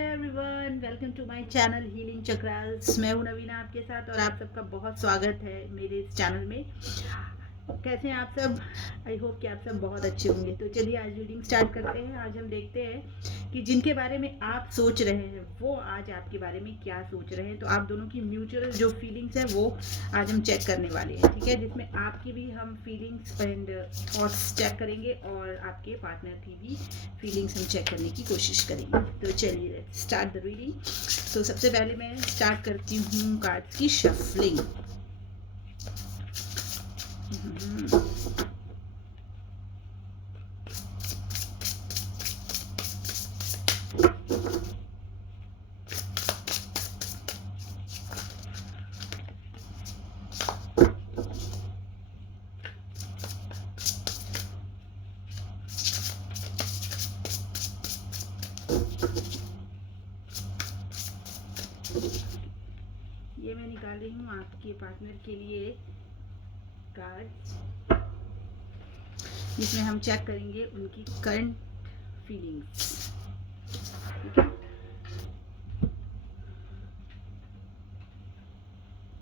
Hello everyone, welcome to my channel healing chakras. मैं हूं नवीना आपके साथ और आप सबका बहुत स्वागत है मेरे इस चैनल में। कैसे हैं आप सब? आई होप कि आप सब बहुत अच्छे होंगे। तो चलिए आज रीडिंग स्टार्ट करते हैं। आज हम देखते हैं कि जिनके बारे में आप सोच रहे हैं वो आज आपके बारे में क्या सोच रहे हैं। तो आप दोनों की म्यूचुअल जो फीलिंग्स है वो आज हम चेक करने वाले हैं, ठीक है, जिसमें आपकी भी हम फीलिंग्स एंड थॉट्स चेक करेंगे और आपके पार्टनर की भी फीलिंग्स हम चेक करने की कोशिश करेंगे। तो चलिए स्टार्ट द रीडिंग। तो सबसे पहले मैं स्टार्ट करती हूँ कार्ड्स की शफलिंग। ये मैं निकाल रही हूँ आपके पार्टनर के लिए कार्ड्स, जिसमें हम चेक करेंगे उनकी करंट फीलिंग्स, ठीक है।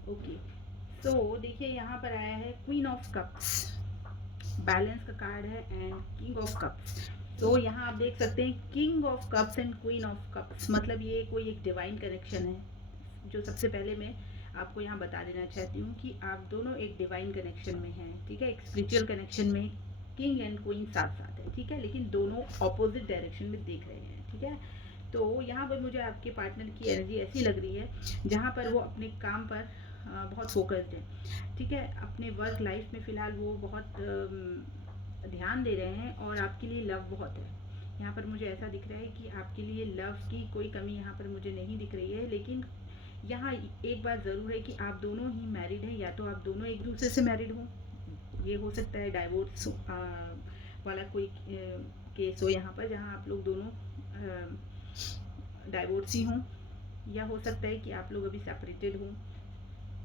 ओके, तो देखिए यहाँ पर आया है क्वीन ऑफ कप्स, बैलेंस का कार्ड है, एंड किंग ऑफ कप्स। तो यहाँ आप देख सकते हैं king of cups and queen of cups, मतलब ये कोई एक डिवाइन कनेक्शन है। जो सबसे पहले मैं आपको यहाँ बता देना चाहती हूँ कि आप दोनों एक डिवाइन कनेक्शन में हैं, ठीक है, एक स्पिरिचुअल कनेक्शन में। किंग एंड क्वीन साथ साथ है, ठीक है, लेकिन दोनों ऑपोजिट डायरेक्शन में देख रहे हैं, ठीक है। तो यहाँ पर मुझे आपके पार्टनर की एनर्जी ऐसी लग रही है जहाँ पर वो अपने काम पर बहुत फोकस्ड है, ठीक है। अपने वर्क लाइफ में फ़िलहाल वो बहुत ध्यान दे रहे हैं और आपके लिए लव बहुत है। यहाँ पर मुझे ऐसा दिख रहा है कि आपके लिए लव की कोई कमी यहाँ पर मुझे नहीं दिख रही है, लेकिन यहाँ एक बात ज़रूर है कि आप दोनों ही मैरिड हैं, या तो आप दोनों एक दूसरे से मैरिड हो, ये हो सकता है डाइवोर्स वाला कोई केस हो यहाँ पर जहाँ आप लोग दोनों डाइवोर्सी हों, या हो सकता है कि आप लोग अभी सेपरेटेड हों,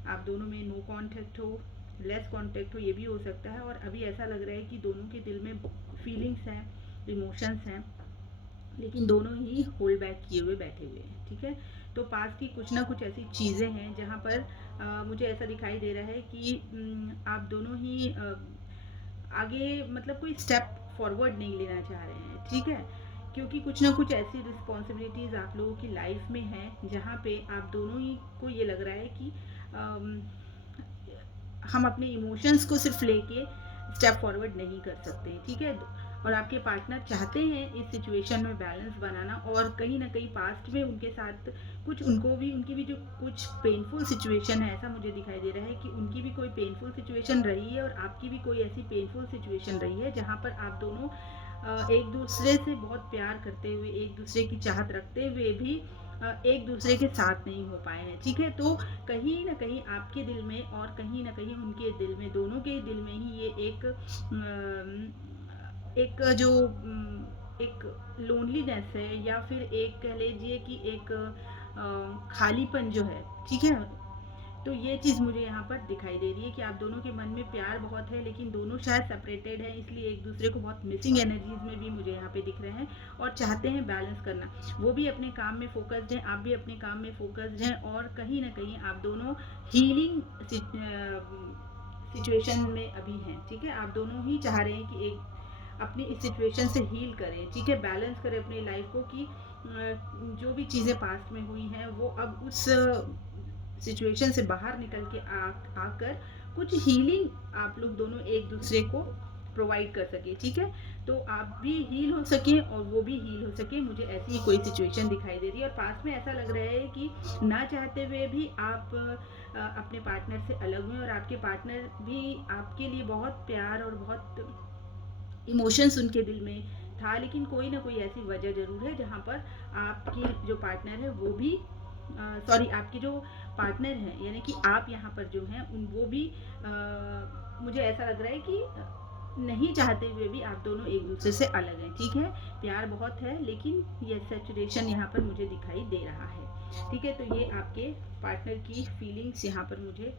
आप दोनों में नो कांटेक्ट हो, लेस कांटेक्ट हो, ये भी हो सकता है। और अभी ऐसा लग रहा है कि दोनों के दिल में फीलिंग्स हैं, इमोशंस हैं, लेकिन दोनों ही होल्ड बैक किए हुए बैठे हुए हैं, ठीक है। तो पास की कुछ ना कुछ ऐसी चीज़ें हैं जहाँ पर मुझे ऐसा दिखाई दे रहा है कि आप दोनों ही आगे मतलब कोई स्टेप फॉरवर्ड नहीं लेना चाह रहे हैं, ठीक है, क्योंकि कुछ ना कुछ ऐसी रिस्पॉन्सिबिलिटीज़ आप लोगों की लाइफ में हैं जहाँ पे आप दोनों ही को ये लग रहा है कि हम अपने इमोशंस को सिर्फ लेके स्टेप फॉरवर्ड नहीं कर सकते, ठीक है। और आपके पार्टनर चाहते हैं इस सिचुएशन में बैलेंस बनाना, और कहीं ना कहीं पास्ट में उनके साथ कुछ उनकी भी जो कुछ पेनफुल सिचुएशन है, ऐसा मुझे दिखाई दे रहा है कि उनकी भी कोई पेनफुल सिचुएशन रही है और आपकी भी कोई ऐसी पेनफुल सिचुएशन रही है जहाँ पर आप दोनों एक दूसरे से बहुत प्यार करते हुए, एक दूसरे की चाहत रखते हुए भी एक दूसरे के साथ नहीं हो पाए हैं, ठीक है। तो कहीं ना कहीं आपके दिल में और कहीं ना कहीं उनके दिल में, दोनों के दिल में ही ये एक जो एक लोनलीनेस है, या फिर एक कह लीजिए कि एक खालीपन जो है, ठीक है। तो ये चीज़ मुझे यहाँ पर दिखाई दे रही है कि आप दोनों के मन में प्यार बहुत है, लेकिन दोनों शायद सेपरेटेड हैं, इसलिए एक दूसरे को बहुत मिसिंग एनर्जीज में भी मुझे यहाँ पे दिख रहे हैं और चाहते हैं बैलेंस करना। वो भी अपने काम में फोकस्ड हैं, आप भी अपने काम में फोकस्ड हैं, और कहीं ना कहीं आप दोनों हीलिंग सिचुएशन में अभी हैं, ठीक है। आप दोनों ही चाह रहे हैं कि एक अपनी इस सिचुएशन से हील करें, ठीक है, बैलेंस करें अपनी लाइफ को, कि जो भी चीज़ें पास्ट में हुई हैं वो अब उस सिचुएशन से बाहर निकल के आकर कुछ हीलिंग आप लोग दोनों एक दूसरे को प्रोवाइड कर सके, ठीक है। तो आप भी हील हो सके और वो भी हील हो सके, मुझे ऐसी ही कोई सिचुएशन दिखाई दे रही है। और पास में ऐसा लग रहा है कि ना चाहते हुए भी आप अपने पार्टनर से अलग हुए, और आपके पार्टनर भी आपके लिए बहुत प्यार और बहुत इमोशंस उनके दिल में था, लेकिन कोई ना कोई ऐसी वजह ज़रूर है जहाँ पर आपकी जो पार्टनर है वो भी सॉरी आपकी जो पार्टनर हैं, यानी कि आप यहाँ पर जो हैं उन वो भी मुझे ऐसा लग रहा है कि नहीं चाहते हुए भी आप दोनों एक दूसरे से अलग हैं, ठीक है। प्यार बहुत है, लेकिन ये सैचुरेशन यहाँ पर मुझे दिखाई दे रहा है, ठीक है। तो ये आपके पार्टनर की फीलिंग्स यहाँ पर मुझे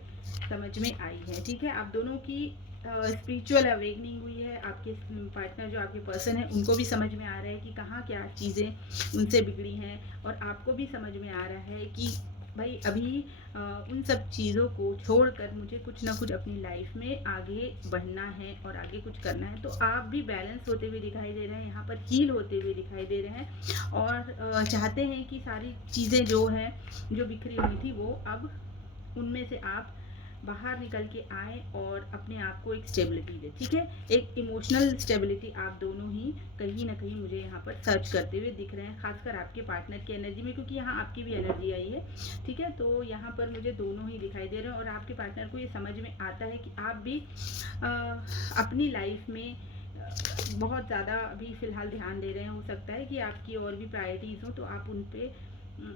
समझ में आई है, ठीक है। आप दोनों की स्पिरिचुअल अवेकनिंग हुई है। आपके पार्टनर जो आपके पर्सन है उनको भी समझ में आ रहा है कि कहाँ क्या चीज़ें उनसे बिगड़ी हैं, और आपको भी समझ में आ रहा है कि भाई अभी उन सब चीज़ों को छोड़कर मुझे कुछ ना कुछ अपनी लाइफ में आगे बढ़ना है और आगे कुछ करना है। तो आप भी बैलेंस होते हुए दिखाई दे रहे हैं, यहाँ पर हील होते हुए दिखाई दे रहे हैं, और चाहते हैं कि सारी चीज़ें जो हैं, जो बिखरी हुई थी, वो अब उनमें से आप बाहर निकल के आए और अपने आप को एक स्टेबिलिटी दे। ठीक है, एक इमोशनल स्टेबिलिटी आप दोनों ही कहीं ना कहीं मुझे यहाँ पर सर्च करते हुए दिख रहे हैं, खासकर आपके पार्टनर की एनर्जी में, क्योंकि यहाँ आपकी भी एनर्जी आई है। ठीक है, तो यहाँ पर मुझे दोनों ही दिखाई दे रहे हैं, और आपके पार्टनर को ये समझ में आता है कि आप भी अपनी लाइफ में बहुत ज़्यादा अभी फ़िलहाल ध्यान दे रहे हैं। हो सकता है कि आपकी और भी प्रायोरिटीज़ हों, तो आप उन पे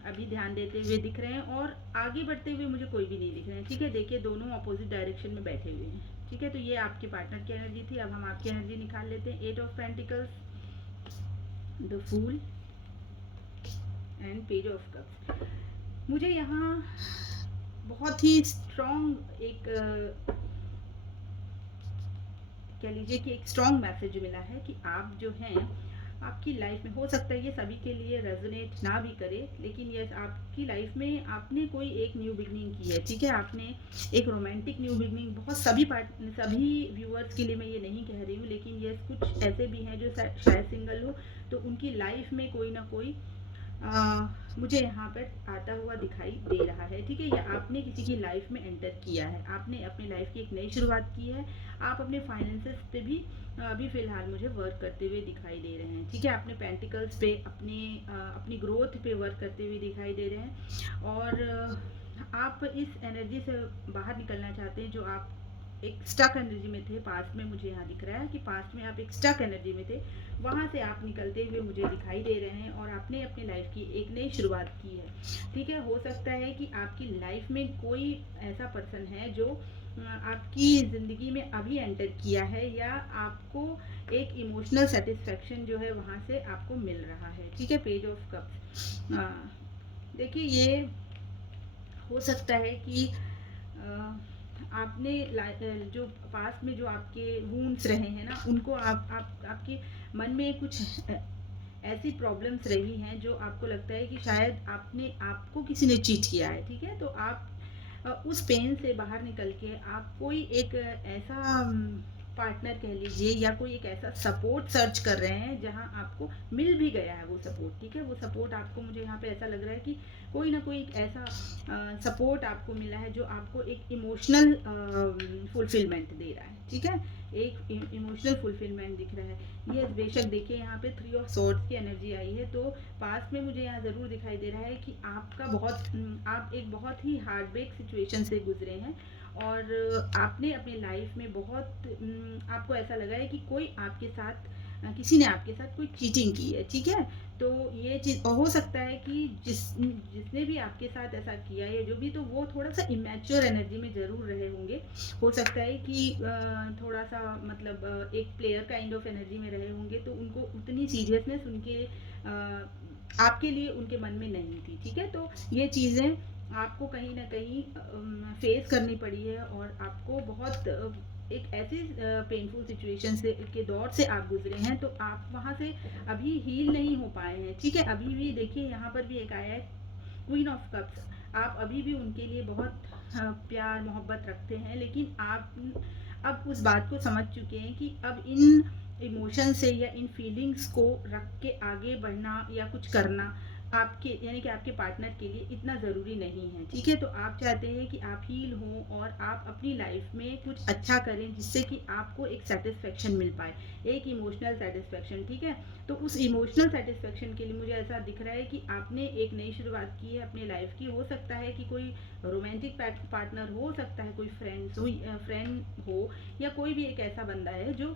अभी ध्यान देते हुए दिख रहे हैं, और आगे बढ़ते हुए मुझे कोई भी नहीं दिख रहे हैं। ठीक है, देखिए दोनों अपोजिट डायरेक्शन में बैठे हुए हैं। ठीक है, तो ये आपके पार्टनर की एनर्जी थी। अब हम आपकी एनर्जी निकाल लेते हैं। 8 of pentacles, the fool and page of cups. मुझे यहाँ बहुत ही स्ट्रॉन्ग एक कह लीजिए कि एक स्ट्रॉन्ग मैसेज मिला है कि आप जो हैं आपकी लाइफ में, हो सकता है ये सभी के लिए रेजोनेट ना भी करे, लेकिन ये आपकी लाइफ में आपने कोई एक न्यू बिगनिंग की है। ठीक है, आपने एक रोमांटिक न्यू बिगनिंग, बहुत सभी व्यूअर्स के लिए मैं ये नहीं कह रही हूँ, लेकिन ये कुछ ऐसे भी हैं जो शायद सिंगल हो, तो उनकी लाइफ में कोई ना कोई मुझे यहाँ पर आता हुआ दिखाई दे रहा है। ठीक है, या आपने किसी की लाइफ में एंटर किया है, आपने अपनी लाइफ की एक नई शुरुआत की है। आप अपने फाइनेंसेस पे भी अभी फ़िलहाल मुझे वर्क करते हुए दिखाई दे रहे हैं। ठीक है, अपने पेंटिकल्स पे, अपनी ग्रोथ पे वर्क करते हुए दिखाई दे रहे हैं, और आप इस एनर्जी से बाहर निकलना चाहते हैं जो आप एक स्टक एनर्जी में थे। पास्ट में मुझे यहाँ दिख रहा है कि पास्ट में आप एक स्टक एनर्जी में थे, वहाँ से आप निकलते हुए मुझे दिखाई दे रहे हैं, और आपने अपनी लाइफ की एक नई शुरुआत की है। ठीक है, हो सकता है कि आपकी लाइफ में कोई ऐसा पर्सन है जो आपकी ज़िंदगी में अभी एंटर किया है, या आपको एक इमोशनल सेटिस्फेक्शन जो है वहाँ से आपको मिल रहा है। ठीक है, पेज ऑफ कप्स। देखिए, ये हो सकता है कि आपने जो पास्ट में जो आपके वूंड्स रहे हैं ना, उनको आपके मन में कुछ ऐसी प्रॉब्लम्स रही हैं जो आपको लगता है कि शायद आपको किसी ने चीट किया है। ठीक है, तो आप उस पेन से बाहर निकल के आप कोई एक ऐसा पार्टनर कह लीजिए, या कोई एक ऐसा सपोर्ट सर्च कर रहे हैं जहां आपको मिल भी गया है वो सपोर्ट। ठीक है, वो सपोर्ट आपको, मुझे यहाँ पे ऐसा लग रहा है कि कोई ना कोई एक ऐसा सपोर्ट आपको मिला है जो आपको एक इमोशनल फुलफिलमेंट दे रहा है। ठीक है, एक इमोशनल फुलफिलमेंट दिख रहा है। ये बेशक देखिए यहाँ पे 3 ऑफ सॉर्ड्स की एनर्जी आई है, तो पास्ट में मुझे यहाँ ज़रूर दिखाई दे रहा है कि आप एक बहुत ही हार्ड ब्रेक सिचुएशन से गुजरे हैं, और आपने अपनी लाइफ में आपको ऐसा लगा है कि कोई आपके साथ किसी ने आपके साथ कोई चीटिंग की है। ठीक है, तो ये चीज़ हो सकता है कि जिसने भी आपके साथ ऐसा किया है, जो भी, तो वो थोड़ा सा इमेच्योर एनर्जी में ज़रूर रहे होंगे। हो सकता है कि थोड़ा सा मतलब एक प्लेयर काइंड ऑफ एनर्जी में रहे होंगे, तो उनको उतनी सीरियसनेस आपके लिए उनके मन में नहीं थी। ठीक है, तो ये चीज़ें आपको कहीं ना कहीं फेस करनी पड़ी है, और आपको बहुत एक ऐसी पेनफुल सिचुएशन से के दौर से आप गुजरे हैं, तो आप वहाँ से अभी हील नहीं हो पाए हैं। ठीक है, अभी भी देखिए यहाँ पर भी एक आया है क्वीन ऑफ कप्स। आप अभी भी उनके लिए बहुत प्यार मोहब्बत रखते हैं, लेकिन आप अब उस बात को समझ चुके हैं कि अब इन इमोशन से या इन फीलिंग्स को रख के आगे बढ़ना या कुछ करना आपके, यानी कि आपके पार्टनर के लिए इतना ज़रूरी नहीं है। ठीक है, तो आप चाहते हैं कि आप हील हों और आप अपनी लाइफ में कुछ अच्छा करें, जिससे कि आपको एक सेटिस्फेक्शन मिल पाए, एक इमोशनल सेटिस्फेक्शन। ठीक है, तो उस इमोशनल सेटिस्फेक्शन के लिए मुझे ऐसा दिख रहा है कि आपने एक नई शुरुआत की है अपनी लाइफ की। हो सकता है कि कोई रोमांटिक पार्टनर हो सकता है, कोई फ्रेंड हो, या कोई भी एक ऐसा बंदा है जो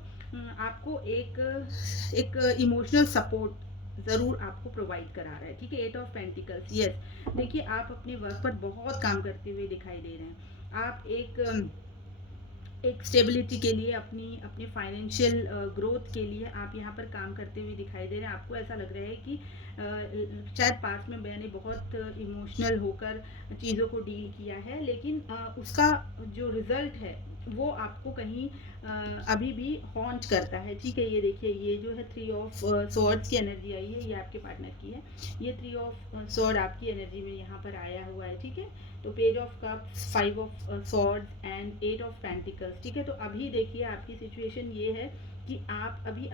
आपको एक इमोशनल सपोर्ट ज़रूर आपको प्रोवाइड करा रहा है। ठीक है, 8 ऑफ पेंटिकल्स। यस, देखिए आप अपने वर्क पर बहुत काम करते हुए दिखाई दे रहे हैं। आप एक स्टेबिलिटी के लिए, अपनी अपनी फाइनेंशियल ग्रोथ के लिए आप यहाँ पर काम करते हुए दिखाई दे रहे हैं। आपको ऐसा लग रहा है कि शायद पास्ट में मैंने बहुत इमोशनल होकर चीज़ों को डील किया है, लेकिन उसका जो रिज़ल्ट है वो आपको कहीं अभी भी हॉन्ट करता है, ठीक है। ये देखिए, ये जो है 3 ऑफ स्वॉर्ड्स की एनर्जी आई है, ये आपके पार्टनर की है। ये 3 ऑफ स्वॉर्ड आपकी एनर्जी में यहाँ पर आया हुआ है, ठीक है। तो page of cups, 5 of swords and 8 of pentacles, ठीक है। तो अभी देखिए आपकी सिचुएशन ये है कि आप अभी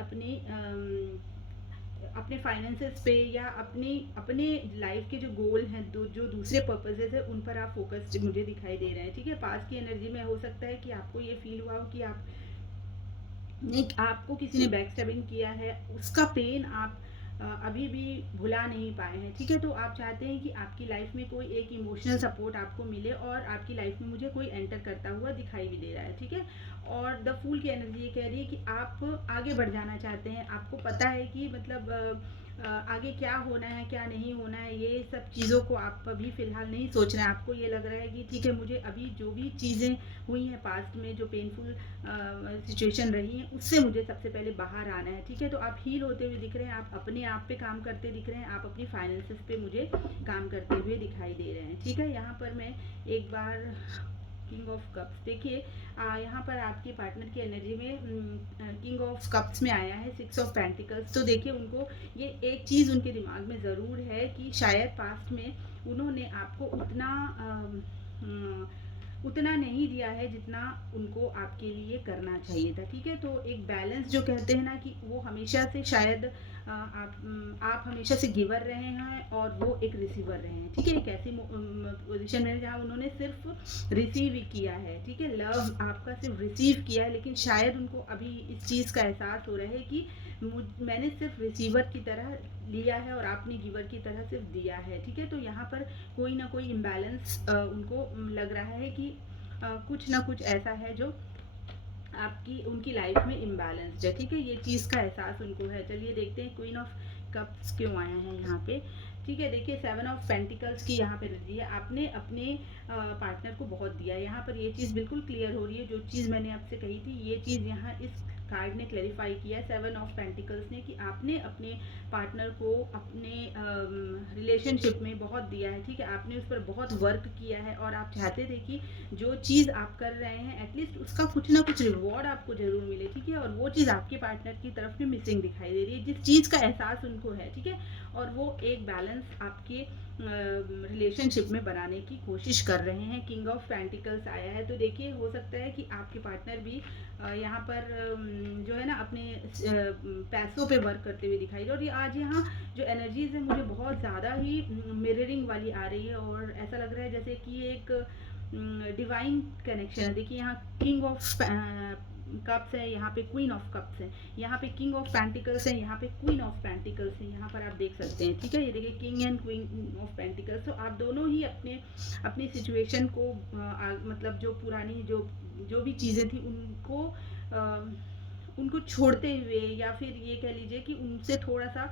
अपने फाइनेंसेस पे या अपने अपने लाइफ के जो गोल हैं, जो दूसरे पर्पसेस है, उन पर आप फोकस्ड मुझे दिखाई दे रहे हैं, ठीक है। पास की एनर्जी में हो सकता है कि आपको ये फील हुआ हो कि आपको किसी ने बैक स्टैबिंग किया है, उसका पेन आप अभी भी भुला नहीं पाए हैं, ठीक है। तो आप चाहते हैं कि आपकी लाइफ में कोई एक इमोशनल सपोर्ट आपको मिले, और आपकी लाइफ में मुझे कोई एंटर करता हुआ दिखाई भी दे रहा है, ठीक है। और द फूल की एनर्जी ये कह रही है कि आप आगे बढ़ जाना चाहते हैं, आपको पता है कि मतलब आगे क्या होना है क्या नहीं होना है, ये सब चीज़ों को आप अभी फ़िलहाल नहीं सोच रहे हैं। आपको ये लग रहा है कि ठीक है, मुझे अभी जो भी चीज़ें हुई हैं पास्ट में, जो पेनफुल सिचुएशन रही हैं, उससे मुझे सबसे पहले बाहर आना है, ठीक है। तो आप हील होते हुए दिख रहे हैं, आप अपने आप पे काम करते दिख रहे हैं, आप अपनी फाइनेंसेस पे मुझे काम करते हुए दिखाई दे रहे हैं, ठीक है। यहाँ पर मैं एक बार किंग ऑफ कप्स देखिए, यहाँ पर आपके पार्टनर की एनर्जी में किंग ऑफ कप्स में आया है 6 ऑफ पेंटिकल्स। तो देखिए, उनको ये एक चीज़ उनके दिमाग में ज़रूर है कि शायद पास्ट में उन्होंने आपको उतना नहीं दिया है जितना उनको आपके लिए करना चाहिए था, ठीक है। तो एक बैलेंस जो कहते हैं ना, कि वो हमेशा से शायद आप हमेशा से गिवर रहे हैं और वो एक रिसीवर रहे हैं, ठीक है। एक ऐसी पोजीशन है जहाँ उन्होंने सिर्फ रिसीव ही किया है, ठीक है। लव आपका सिर्फ रिसीव किया है, लेकिन शायद उनको अभी इस चीज़ का एहसास हो रहा है कि मैंने सिर्फ रिसीवर की तरह लिया है और आपने गिवर की तरह सिर्फ दिया है, ठीक है। तो यहाँ पर कोई ना कोई इम्बैलेंस उनको लग रहा है कि कुछ ना कुछ ऐसा है जो आपकी उनकी लाइफ में इम्बैलेंस्ड है, ठीक है। ये चीज़ का एहसास उनको है। चलिए देखते हैं क्वीन ऑफ कप्स क्यों आया है यहाँ पे, ठीक है। देखिए, 7 ऑफ पेंटिकल्स की यहाँ पे एनर्जी है। आपने अपने पार्टनर को बहुत दिया है, यहाँ पर ये चीज़ बिल्कुल क्लियर हो रही है। जो चीज़ मैंने आपसे कही थी, ये चीज़ यहाँ इस कार्ड ने क्लैरिफाई किया है, 7 ऑफ पेंटिकल्स ने, कि आपने अपने पार्टनर को अपने रिलेशनशिप में बहुत दिया है, ठीक है। आपने उस पर बहुत वर्क किया है, और आप चाहते थे कि जो चीज़ आप कर रहे हैं एटलीस्ट उसका कुछ ना कुछ रिवॉर्ड आपको ज़रूर मिले, ठीक है। और वो चीज़ आपके पार्टनर की तरफ में मिसिंग दिखाई दे रही है, जिस चीज़ का एहसास उनको है, ठीक है। और वो एक बैलेंस आपके रिलेशनशिप में बनाने की कोशिश कर रहे हैं। किंग ऑफ पेंटिकल्स आया है, तो देखिए, हो सकता है कि आपके पार्टनर भी यहाँ पर जो है ना, अपने पैसों पे वर्क करते हुए दिखाई दे। और ये आज यहाँ जो एनर्जीज है, मुझे बहुत ज़्यादा ही मिररिंग वाली आ रही है, और ऐसा लग रहा है जैसे कि एक डिवाइन कनेक्शन है। देखिए, यहाँ किंग ऑफ कप्स है, यहाँ पे क्वीन ऑफ कप्स है, यहाँ पे किंग ऑफ पेंटिकल्स है, यहाँ पे क्वीन ऑफ पेंटिकल्स है, यहाँ पर आप देख सकते हैं, ठीक है। ये देखिए, king and queen of pentacles. तो आप दोनों ही अपनी सिचुएशन को मतलब जो पुरानी जो भी चीज़ें थी, उनको छोड़ते हुए, या फिर ये कह लीजिए कि उनसे थोड़ा सा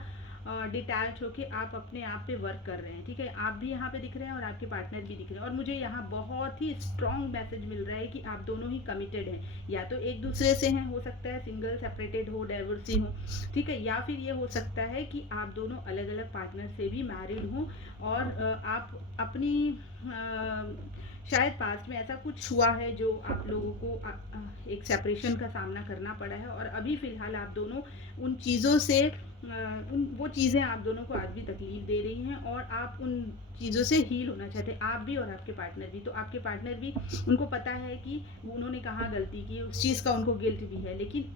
डिटैच होके आप अपने आप पे वर्क कर रहे हैं, ठीक है। आप भी यहाँ पे दिख रहे हैं और आपके पार्टनर भी दिख रहे हैं, और मुझे यहाँ बहुत ही स्ट्रॉन्ग मैसेज मिल रहा है कि आप दोनों ही कमिटेड हैं, या तो एक दूसरे से हैं, हो सकता है सिंगल सेपरेटेड हो, डाइवोर्सी हो, ठीक है, या फिर ये हो सकता है कि आप दोनों अलग अलग पार्टनर से भी मैरिड हों, और आप अपनी शायद पास्ट में ऐसा कुछ हुआ है जो आप लोगों को एक सेपरेशन का सामना करना पड़ा है, और अभी फ़िलहाल आप दोनों उन चीज़ों से वो चीज़ें आप दोनों को आज भी तकलीफ दे रही हैं, और आप उन चीज़ों से हील होना चाहते हैं, आप भी और आपके पार्टनर भी। तो आपके पार्टनर भी, उनको पता है कि उन्होंने कहाँ गलती की, उस चीज़ का उनको गिल्ट भी है, लेकिन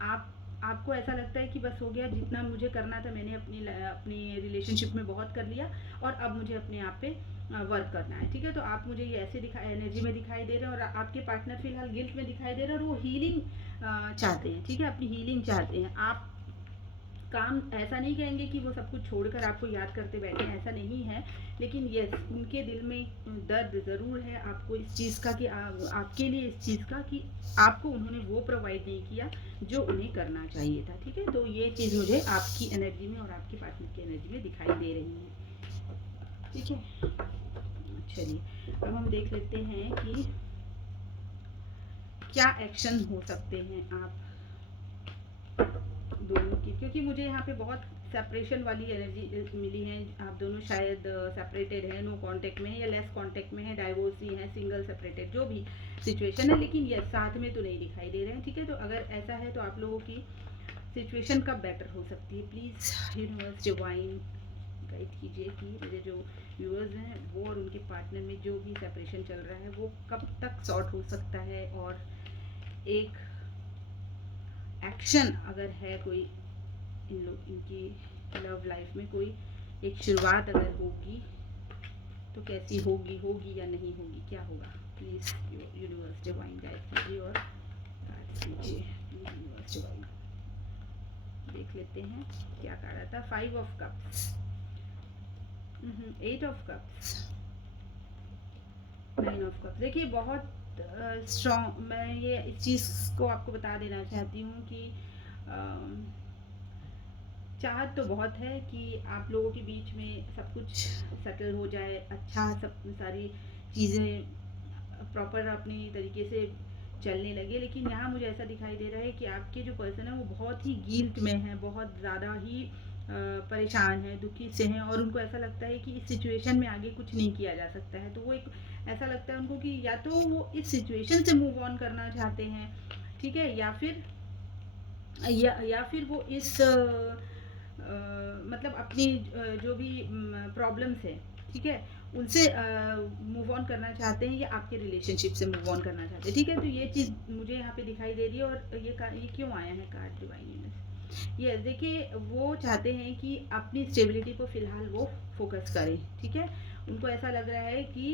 आपको ऐसा लगता है कि बस हो गया, जितना मुझे करना था मैंने अपनी रिलेशनशिप में बहुत कर लिया, और अब मुझे अपने आप पे वर्क करना है, ठीक है। तो आप मुझे ये ऐसे एनर्जी में दिखाई दे रहे हैं, और आपके पार्टनर फिलहाल गिल्ट में दिखाई दे रहे हैं, और वो हीलिंग चाहते हैं, ठीक है, अपनी हीलिंग चाहते हैं। आप काम ऐसा नहीं कहेंगे कि वो सब कुछ छोड़कर आपको याद करते बैठे हैं, ऐसा नहीं है, लेकिन यस, उनके दिल में दर्द ज़रूर है आपको इस चीज़ का, कि आपके लिए इस चीज़ का, कि आपको उन्होंने वो प्रोवाइड नहीं किया जो उन्हें करना चाहिए था, ठीक है। तो ये चीज़ मुझे आपकी एनर्जी में और आपके पार्टनर की एनर्जी में दिखाई दे रही है, ठीक है। चलिए, अब हम देख लेते हैं कि क्या एक्शन हो सकते हैं आप दोनों की, क्योंकि मुझे यहाँ पे बहुत सेपरेशन वाली एनर्जी मिली है। आप दोनों शायद सेपरेटेड हैं, नो कांटेक्ट में है या लेस कांटेक्ट में है, डाइवोर्सी हैं, सिंगल, सेपरेटेड, जो भी सिचुएशन है, लेकिन ये साथ में तो नहीं दिखाई दे रहे हैं। ठीक है, तो अगर ऐसा है तो आप लोगों की सिचुएशन कब बेटर हो सकती है, प्लीज़ यूनिवर्स डिवाइन गाइड कीजिए कि मेरे जो व्यूअर्स हैं वो और उनके पार्टनर में जो भी सेपरेशन चल रहा है वो कब तक सॉर्ट हो सकता है, और एक एक्शन अगर है कोई इनकी लव लाइफ में, कोई एक शुरुआत अगर होगी तो कैसी होगी या नहीं होगी, क्या होगा, प्लीज़ यूनिवर्स डिवाइन गाइड कीजिए और कार्ड्स कीजिए। यूनिवर्स डिवाइन देख लेते हैं क्या कार्ड आता है। 5 of cups, 8 of cups, 9 of cups. देखिए बहुत स्ट्रॉन्ग, मैं ये इस चीज़ को आपको बता देना चाहती हूँ कि चाहत तो बहुत है कि आप लोगों के बीच में सब कुछ सेटल हो जाए, अच्छा सब सारी चीज़ें प्रॉपर अपनी तरीके से चलने लगे, लेकिन यहाँ मुझे ऐसा दिखाई दे रहा है कि आपके जो पर्सन है वो बहुत ही गिल्ट में है, बहुत ज़्यादा ही परेशान है, दुखी से हैं, और उनको ऐसा लगता है कि इस सिचुएशन में आगे कुछ नहीं किया जा सकता है। तो वो एक ऐसा लगता है उनको कि या तो वो इस सिचुएशन से मूव ऑन करना चाहते हैं, ठीक है, या फिर वो इस मतलब अपनी जो भी प्रॉब्लम्स है, ठीक है, उनसे मूव ऑन करना चाहते हैं, या आपके रिलेशनशिप से मूव ऑन करना चाहते हैं। ठीक है, तो ये चीज़ मुझे यहाँ पे दिखाई दे रही है। और ये क्यों आया है कार्ड डिवाइन यूनिवर्स, ये देखिए वो चाहते हैं कि अपनी स्टेबिलिटी पर फिलहाल वो फोकस करें। ठीक है, उनको ऐसा लग रहा है कि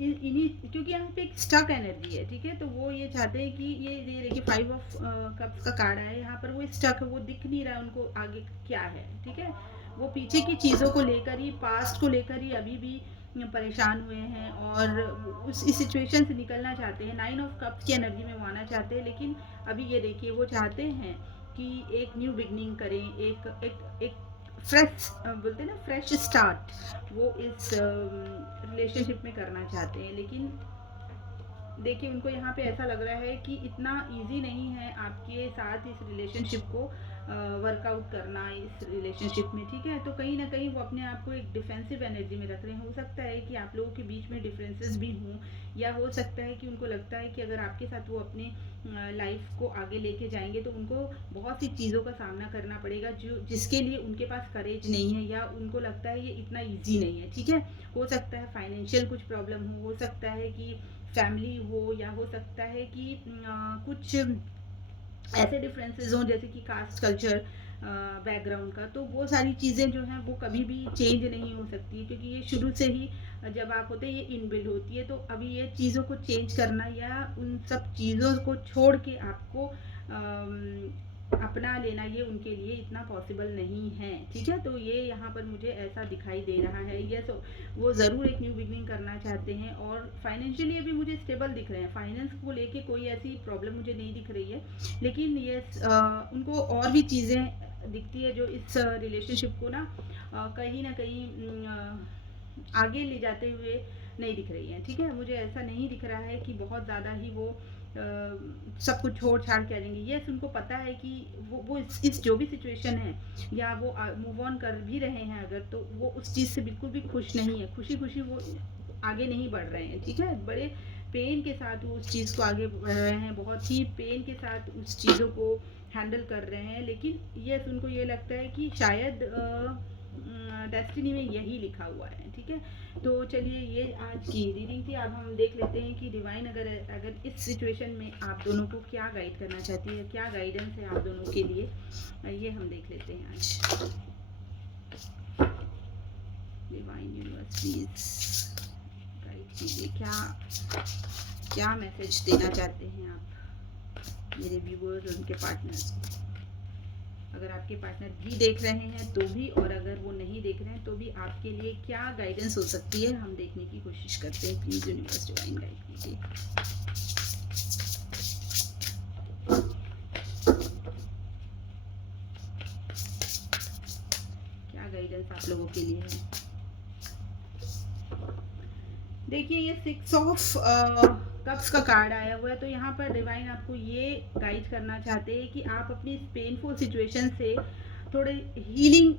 इन्हीं, क्योंकि यहाँ पे एक स्टक एनर्जी है। ठीक है, तो वो ये चाहते हैं कि ये देखिए 5 ऑफ कप्स का कार्ड है यहाँ पर, वो स्टक है, वो दिख नहीं रहा है उनको आगे क्या है। ठीक है, वो पीछे की चीज़ों को लेकर ही, पास्ट को लेकर ही अभी भी परेशान हुए हैं और उस इस सिचुएशन से निकलना चाहते हैं। 9 ऑफ कप्स की एनर्जी में वो आना चाहते हैं, लेकिन अभी ये देखिए वो चाहते हैं कि एक न्यू बिगनिंग करें, एक फ्रेश, बोलते हैं ना, फ्रेश स्टार्ट, वो इस रिलेशनशिप में करना चाहते हैं। लेकिन देखिए उनको यहाँ पे ऐसा लग रहा है कि इतना इजी नहीं है आपके साथ इस रिलेशनशिप को वर्कआउट करना इस रिलेशनशिप में। ठीक है, तो कहीं ना कहीं वो अपने आप को एक डिफेंसिव एनर्जी में रख रहे हैं। हो सकता है कि आप लोगों के बीच में डिफरेंसेस भी हों, या हो सकता है कि उनको लगता है कि अगर आपके साथ वो अपने लाइफ को आगे लेके जाएंगे तो उनको बहुत सी चीज़ों का सामना करना पड़ेगा जो जिसके लिए उनके पास करेज नहीं है, या उनको लगता है ये इतना ईजी नहीं है। ठीक है, हो सकता है फाइनेंशियल कुछ प्रॉब्लम हो सकता है कि फैमिली हो, या हो सकता है कि कुछ ऐसे डिफरेंसेस हों जैसे कि कास्ट कल्चर बैकग्राउंड का। तो वो सारी चीज़ें जो हैं वो कभी भी चेंज नहीं हो सकती, क्योंकि ये शुरू से ही जब आप होते हैं ये इनबिल्ड होती है। तो अभी ये चीज़ों को चेंज करना या उन सब चीज़ों को छोड़ के आपको अपना लेना, ये उनके लिए इतना पॉसिबल नहीं है। ठीक है, तो ये यहाँ पर मुझे ऐसा दिखाई दे रहा है। ये वो ज़रूर एक न्यू बिगनिंग करना चाहते हैं, और फाइनेंशियली अभी मुझे स्टेबल दिख रहे हैं। फाइनेंस को लेके कोई ऐसी प्रॉब्लम मुझे नहीं दिख रही है, लेकिन ये उनको और भी चीज़ें दिखती है जो इस रिलेशनशिप को ना कहीं ना कहीं आगे ले जाते हुए नहीं दिख रही है। ठीक है, मुझे ऐसा नहीं दिख रहा है कि बहुत ज़्यादा ही वो सब कुछ छोड़ छाड़ के आ जाएंगे। यस, उनको पता है कि वो इस जो भी सिचुएशन है, या वो मूव ऑन कर भी रहे हैं अगर, तो वो उस चीज़ से बिल्कुल भी खुश नहीं है। खुशी खुशी वो आगे नहीं बढ़ रहे हैं। ठीक है, बड़े पेन के साथ वो उस चीज़ को आगे बढ़ रहे हैं, बहुत ही पेन के साथ उस चीज़ों को हैंडल कर रहे हैं। लेकिन यस, उनको ये लगता है कि शायद डेस्टिनी में यही लिखा हुआ है। ठीक है, तो चलिए ये आज की रीडिंग थी। अब हम देख लेते हैं कि डिवाइन अगर इस सिचुएशन में आप दोनों को क्या गाइड करना चाहती है, क्या गाइडेंस है आप दोनों के लिए, ये हम देख लेते हैं आज। डिवाइन यूनिवर्स प्लीज गाइड कीजिए, क्या मैसेज देना चाहते हैं आप मेरे व्यूअर्स और उनके पार्टनर्स को। अगर आपके पार्टनर भी देख रहे हैं तो भी, और अगर वो नहीं देख रहे हैं तो भी, आपके लिए क्या गाइडेंस हो सकती है हम देखने की कोशिश करते हैं। प्लीज यूनिवर्स डिवाइन गाइड कीजिए। क्या गाइडेंस आप लोगों के लिए है। देखिए ये 6 ऑफ कप्स का कार्ड आया हुआ है, तो यहाँ पर डिवाइन आपको ये गाइड करना चाहते हैं कि आप अपनी इस पेनफुल सिचुएशन से थोड़े हीलिंग,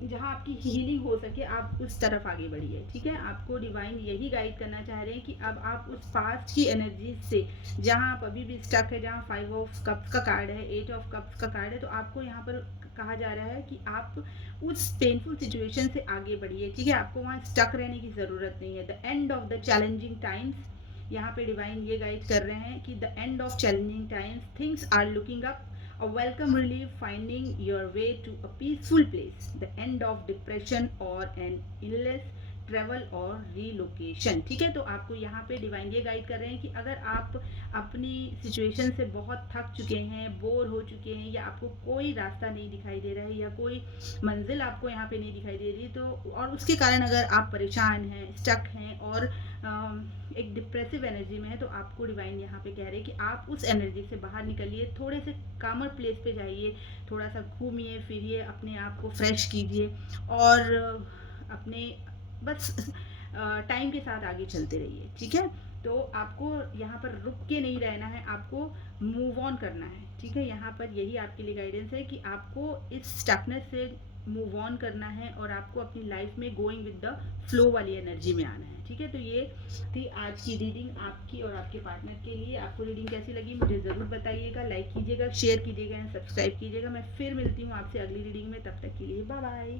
जहाँ आपकी हीलिंग हो सके आप उस तरफ आगे बढ़िए, ठीक है। आपको डिवाइन यही गाइड करना चाह रहे हैं कि अब आप उस पास्ट की एनर्जी से, जहाँ आप अभी भी स्टक है, जहाँ 5 ऑफ कप्स का कार्ड है, 8 ऑफ कप्स का कार्ड है, तो आपको यहाँ पर कहा जा रहा है कि आप उस पेनफुल सिचुएशन से आगे बढ़िए, ठीक है। आपको वहाँ स्टक रहने की ज़रूरत नहीं है। The end of the challenging times, यहाँ पे डिवाइन ये गाइड कर रहे हैं कि the end of challenging times, things are looking up, a welcome relief, finding your way to a peaceful place, the end of depression or an illness, travel और relocation, ठीक है। तो आपको यहाँ पे डिवाइन ये गाइड कर रहे हैं कि अगर आप अपनी सिचुएशन से बहुत थक चुके हैं, बोर हो चुके हैं, या आपको कोई रास्ता नहीं दिखाई दे रहा है, या कोई मंजिल आपको यहाँ पे नहीं दिखाई दे रही, तो और उसके कारण अगर आप परेशान हैं, स्टक हैं और एक डिप्रेसिव एनर्जी में है, तो आपको डिवाइन यहाँ पे कह रहे हैं कि आप उस एनर्जी से बाहर निकलिए, थोड़े से कामर प्लेस पे जाइए, थोड़ा सा घूमिए फिरिए, अपने आप को फ्रेश कीजिए और अपने बस टाइम के साथ आगे चलते रहिए, ठीक है। तो आपको यहाँ पर रुक के नहीं रहना है, आपको मूव ऑन करना है, ठीक है। यहाँ पर यही आपके लिए गाइडेंस है कि आपको इस स्टकनेस से मूव ऑन करना है और आपको अपनी लाइफ में गोइंग विद द फ्लो वाली एनर्जी में आना है, ठीक है। तो ये थी आज की रीडिंग आपकी और आपके पार्टनर के लिए। आपको रीडिंग कैसी लगी मुझे ज़रूर बताइएगा, लाइक कीजिएगा, शेयर कीजिएगा एंड सब्सक्राइब कीजिएगा। मैं फिर मिलती हूँ आपसे अगली रीडिंग में, तब तक के लिए बाय बाय।